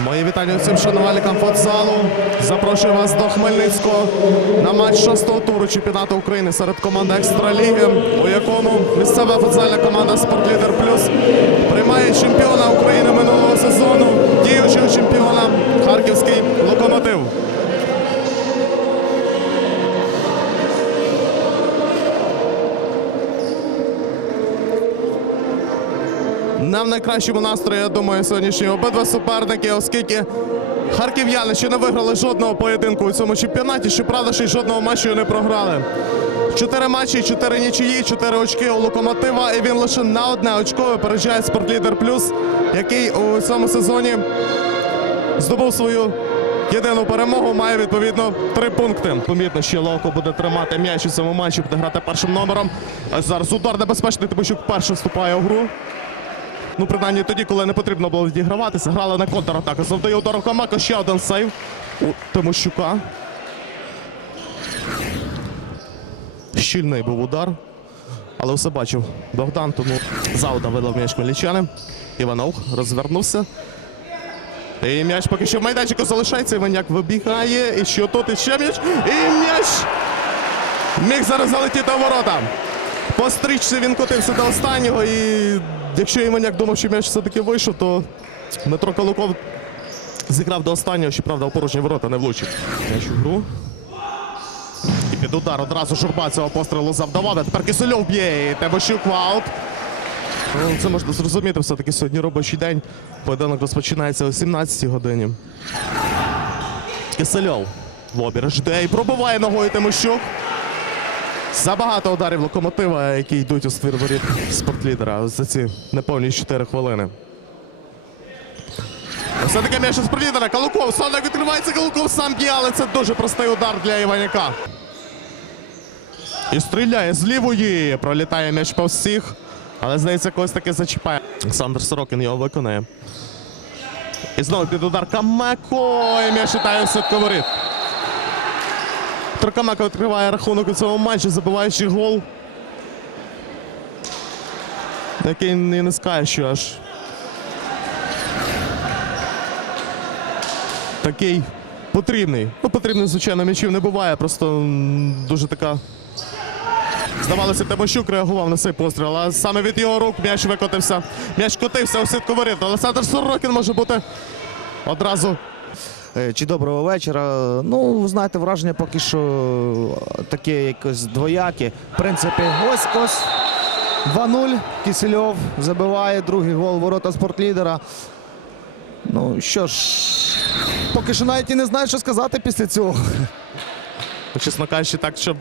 Мої вітання усім шанувальникам футзалу. Запрошую вас до Хмельницького на матч шостого туру чемпіонату України серед команд Екстраліги, у якому місцева футзальна команда Спортлідер Плюс приймає чемпіона України минулого сезону, діючого чемпіона Харківський Не в найкращому настрої, я думаю, сьогоднішні обидва суперники, оскільки харків'яни ще не виграли жодного поєдинку у цьому чемпіонаті. Щоправда, ще й жодного матчу не програли. Чотири матчі, чотири нічиї, чотири очки у локомотива. І він лише на одне очко випереджає Спортлідер Плюс, який у цьому сезоні здобув свою єдину перемогу. Має відповідно три пункти. Помітно, що Ловко буде тримати м'яч у цьому матчі, буде грати першим номером. Зараз удар небезпечний, тому що вперше вступає у гру. Ну, принаймні тоді, коли не потрібно було відіграватися, грали на контратаку. Завдає удар Камако, ще один сейв у Тимощука. Щільний був удар. Але все бачив Богдан, тому зауда видав м'яч хмельничани. Іванов розвернувся. І м'яч поки що в майданчику залишається. Іваняк вибігає. І що тут? І ще м'яч. І м'яч міг зараз залетіти у ворота. По він котився до останнього. І якщо Іваняк думав, що м'яч все-таки вийшов, то Дмитро Калуков зіграв до останнього, щоправда, у порожні ворота не влучив. М'яч у гру. І під удар одразу Журба цього пострілу завдавав. А тепер Кисельов б'є. І Тебощук ваут. Ну, Це можна зрозуміти, все-таки сьогодні робочий день. Поєдинок розпочинається о 17 годині. Кисельов в обіраж йде і пробиває ногою Тимощук. Забагато ударів локомотива, які йдуть у ствір спортлідера за ці неповні 4 хвилини. Все-таки м'яч у спортлідера. Калуков. Сонник відкривається. Калуков сам б'є, але це дуже простий удар для Іваняка. І стріляє з лівої. Пролітає м'яч по всіх. Але, здається, когось таки зачіпає. Олександр Сорокін його виконає. І знову під удар Камеко. І м'яч літає в сітку воріт. Відкриває рахунок у цьому матчі, забиваючи гол. Який не скаже, що аж. Такий потрібний. Ну, потрібний, звичайно, м'ячів не буває. Просто дуже така. Здавалося, Тимощук реагував на цей постріл, а саме від його рук м'яч викотився. М'яч котився у сітку воріт. Олександр Сорокін може бути одразу Чи доброго вечора. Ну, знаєте, враження поки що таке якось двояке. В принципі, ось ось 2-0. Кисельов забиває другий гол ворота спортлідера. Ну що ж, поки що навіть і не знаю, що сказати після цього. Ну, Чесно кажучи, так, щоб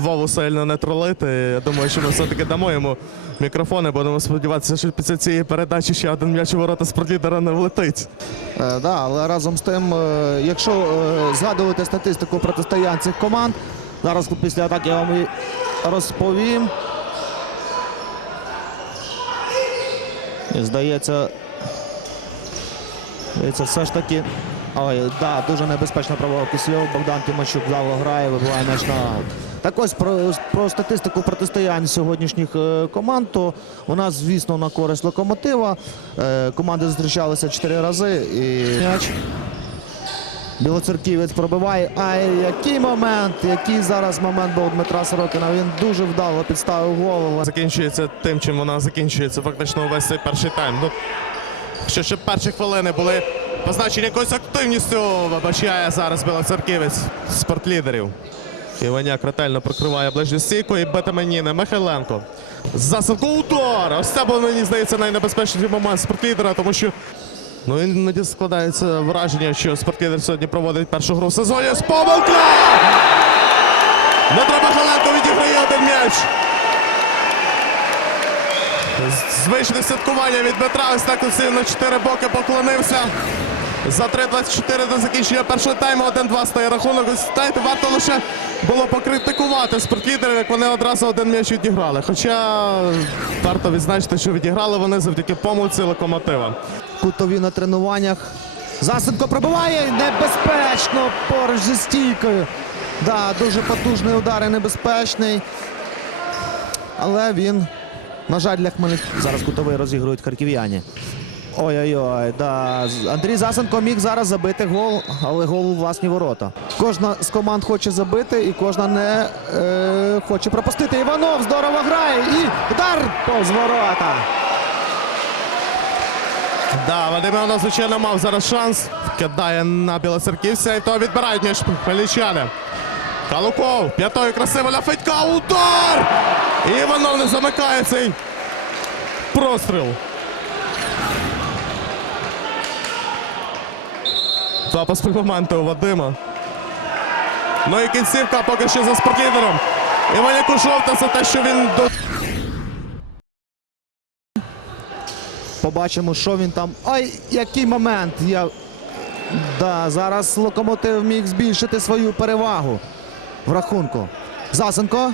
Вову сильно не тролити. Я думаю, що ми все-таки дамо йому мікрофони, будемо сподіватися, що після цієї передачі ще один м'яч у ворота спортлідера не влетить. Е, да, але разом з тим, е, якщо е, згадувати статистику протистоянь цих команд, зараз після атаки я вам і розповім. І, Здається, здається, все ж таки. Ой, да, дуже небезпечна правова Кисельов. Богдан Тимощук вдало грає, вибиває м'яч на аут. Так ось про, про статистику протистоянь сьогоднішніх е, команд, то у нас, звісно, на користь локомотива. Е, команди зустрічалися чотири рази і м'яч. Білоцерківець пробиває. Ай, який момент, який зараз момент був Дмитра Сорокіна. Він дуже вдало підставив голову. Закінчується тим, чим вона закінчується фактично увесь цей перший тайм. Ну, що ще перші хвилини були позначені якоюсь активністю, вибачає зараз Білоцерківець спортлідерів. Іваняк ретельно прикриває ближню стійку і Бетаменіна Михайленко. Засадку удар! Ось це був, мені здається, найнебезпечніший момент спортлідера, тому що ну, іноді складається враження, що спортлідер сьогодні проводить першу гру в сезоні з помилка! Дмитро Михайленко відіграє один м'яч. Звичне святкування від Дмитра. Ось так усі на чотири боки поклонився. За 3.24 до закінчення першого тайму 1-2 стає рахунок. Знаєте, варто лише було покритикувати спортлідерів, як вони одразу один м'яч відіграли. Хоча варто відзначити, що відіграли вони завдяки помилці локомотива. Кутові на тренуваннях. Засенко пробиває небезпечно поруч зі стійкою. Да, дуже потужний удар і небезпечний. Але він, на жаль, для Хмельницького. Зараз кутовий розігрують харків'яні. Ой-ой-ой, да. Андрій Засенко міг зараз забити гол, але гол у власні ворота. Кожна з команд хоче забити і кожна не е, хоче пропустити. Іванов здорово грає і удар повз ворота. Да, Вадим Іванов, звичайно, мав зараз шанс. Кидає на білоцерківця і то відбирають м'яч хмельничани. Калуков, п'ятою красиво для Федька. Удар! І Іванов не замикає цей простріл. Два поспіль моменти у Вадима. Ну і кінцівка поки що за спортлідером. Іваняку жовта за те, що він до. Побачимо, що він там. Ай, який момент! Я... Да, зараз локомотив міг збільшити свою перевагу в рахунку. Засенко.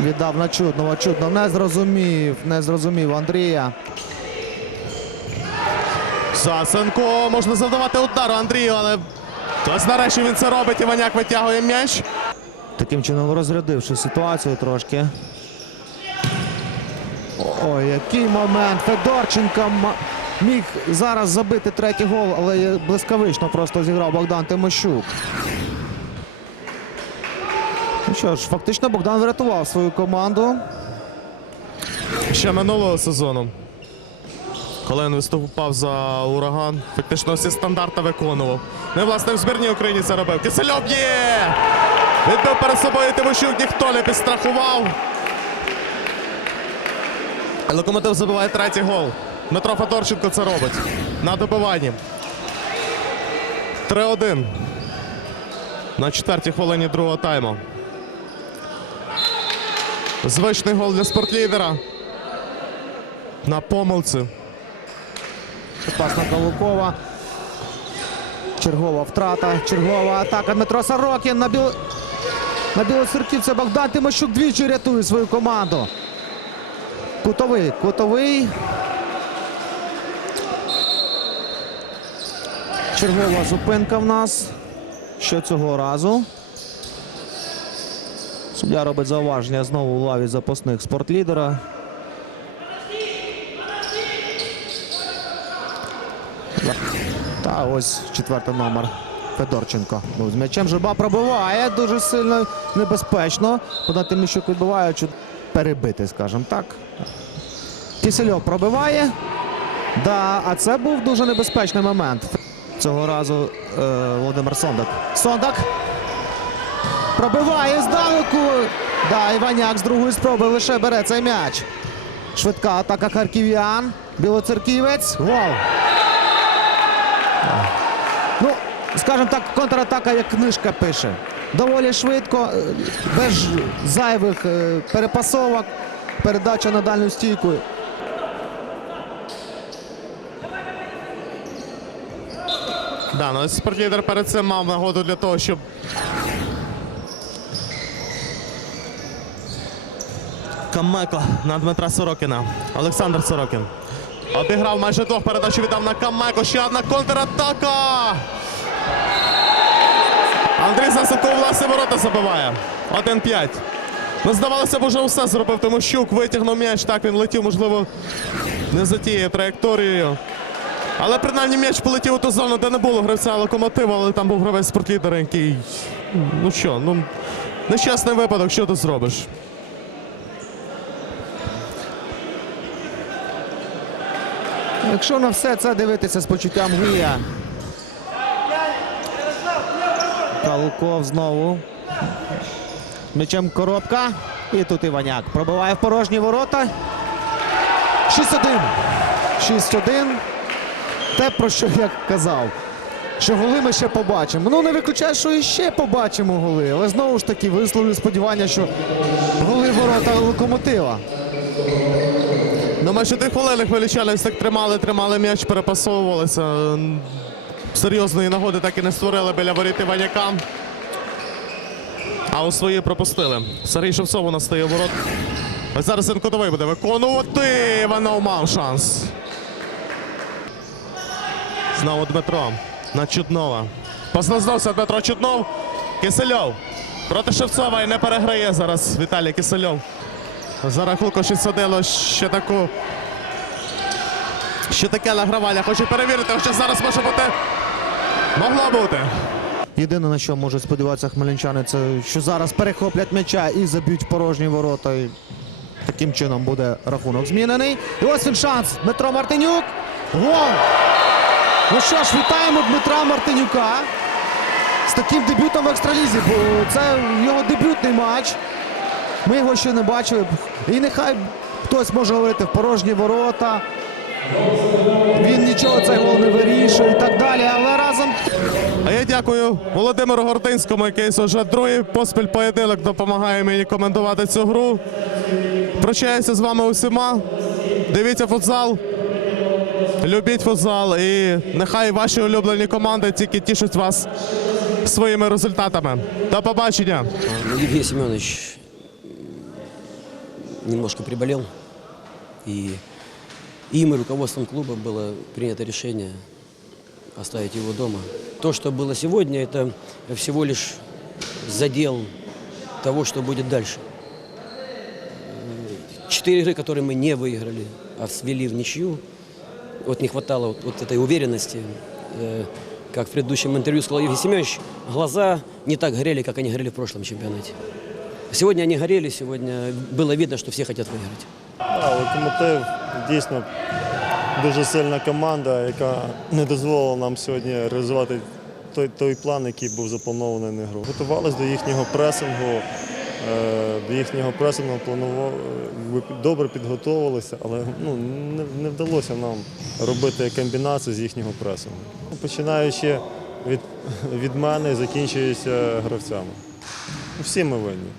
Віддав на чудного, чудно. Не зрозумів, не зрозумів Андрія. Сасенко можна завдавати удару Андрію, але ось нарешті він це робить. Іваняк витягує м'яч. Таким чином розрядивши ситуацію трошки. Ой, який момент. Федорченко міг зараз забити третій гол, але блискавично просто зіграв Богдан Тимощук. Ну що ж, фактично Богдан врятував свою команду. Ще минулого сезону. Коли він виступав за ураган, фактично всі стандарти виконував. Ну і власне в збірній Україні це робив. Кисельов є! Відбив перед собою Тимощук, ніхто не підстрахував. Локомотив забиває третій гол. Дмитро Федорченко це робить. На добиванні. 3-1. На четвертій хвилині другого тайму. Звичний гол для спортлідера. На помилці. Пас на Калукова. Чергова втрата, чергова атака. Дмитро Сорокін на біл... на білоцерківця Богдан Тимощук двічі рятує свою команду. Кутовий, кутовий. Чергова зупинка в нас. Що цього разу? Суддя робить зауваження знову у лаві запасних спортлідера. Та ось четвертий номер Федорченко. Ну, з м'ячем Жиба пробиває дуже сильно небезпечно. Богдан Тимощук відбиває чу- перебити, скажімо так. Кисельов пробиває. Да, а це був дуже небезпечний момент. Цього разу е, Володимир Сондак. Сондак пробиває здалеку. Да, Іваняк з другої спроби лише бере цей м'яч. Швидка атака харків'ян. Білоцерківець. Гол. Скажімо так, контратака, як книжка пише. Доволі швидко, е, без зайвих е, перепасовок, передача на дальню стійку. Да, ну спортлідер перед цим мав нагоду для того, щоб. Камеко на Дмитра Сорокіна. Олександр Сорокін. Обіграв майже двох передачу віддав на Камеко. Ще одна контратака. У власні ворота забиває. 1-5. Ну, здавалося б, уже все зробив Тимощук. Витягнув м'яч. Так він летів, можливо, не за тією траєкторією. Але принаймні м'яч полетів у ту зону, де не було гравця локомотиву, але там був гравець спортлідера, який. Ну що, ну нещасний випадок, що ти зробиш? Якщо на все це дивитися з почуттям грія. Калуков знову. М'ячем коробка. І тут Іваняк. Пробиває в порожні ворота. 6-1. 6-1. Те, про що я казав. Що голи ми ще побачимо. Ну, не виключаю, що і ще побачимо голи. Але знову ж таки висловлю сподівання, що голи ворота локомотива. Ну, майже дві хвилини хвилічани так тримали, тримали м'яч, перепасовувалися. Серйозної нагоди так і не створили біля воріт Іваняка. А у свої пропустили. Сергій Шевцов у нас стає ворот. Зараз він кутовий буде виконувати. Іванов мав шанс. Знову Дмитро на Чуднова. Посназнався Дмитро Чуднов. Кисельов проти Шевцова і не переграє зараз Віталій Кисельов. За рахунку ще садило ще таку Що таке награвання? Хочу перевірити, що зараз може бути. Могло бути. Єдине на що можуть сподіватися хмельничани, це що зараз перехоплять м'яча і заб'ють порожні ворота. І таким чином буде рахунок змінений. І ось він шанс. Дмитро Мартинюк. Гол! Ну що ж, вітаємо Дмитра Мартинюка з таким дебютом в екстралізі. Це його дебютний матч. Ми його ще не бачили. І нехай хтось може говорити в порожні ворота. Він нічого цей гол не вирішує і так далі. Але разом А я дякую Володимиру Гординському, який вже другий поспіль поєдинок допомагає мені коментувати цю гру. Прощаюся з вами усіма. Дивіться футзал. Любіть футзал і нехай ваші улюблені команди тільки тішать вас своїми результатами. До побачення. Евгений Семенович немножко приболел. И им и руководством клуба было принято решение оставить его дома. То, что было сегодня, это всего лишь задел того, что будет дальше. Четыре игры, которые мы не выиграли, а свели в ничью. Вот не хватало вот, вот этой уверенности. Э, Как в предыдущем интервью сказал Евгений Семенович, глаза не так горели, как они горели в прошлом чемпионате. Сегодня они горели, сегодня было видно, что все хотят выиграть. Локомотив дійсно дуже сильна команда, яка не дозволила нам сьогодні реалізувати той, той план, який був запланований на гру. Готувалися до їхнього пресингу, е, до їхнього пресингу планували, добре підготовилися, але ну, не, не вдалося нам робити комбінацію з їхнього пресингу. Починаючи від, від мене і закінчуючи гравцями. Всі ми винні.